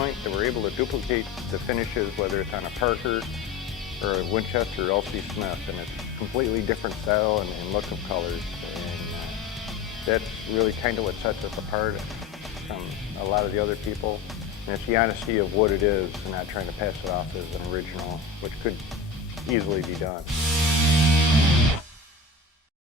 point that we're able to duplicate the finishes, whether it's on a Parker or a Winchester or L.C. Smith, and it's completely different style and look of colors, and that's really kind of what sets us apart from a lot of the other people. And it's the honesty of what it is and not trying to pass it off as an original, which could easily be done.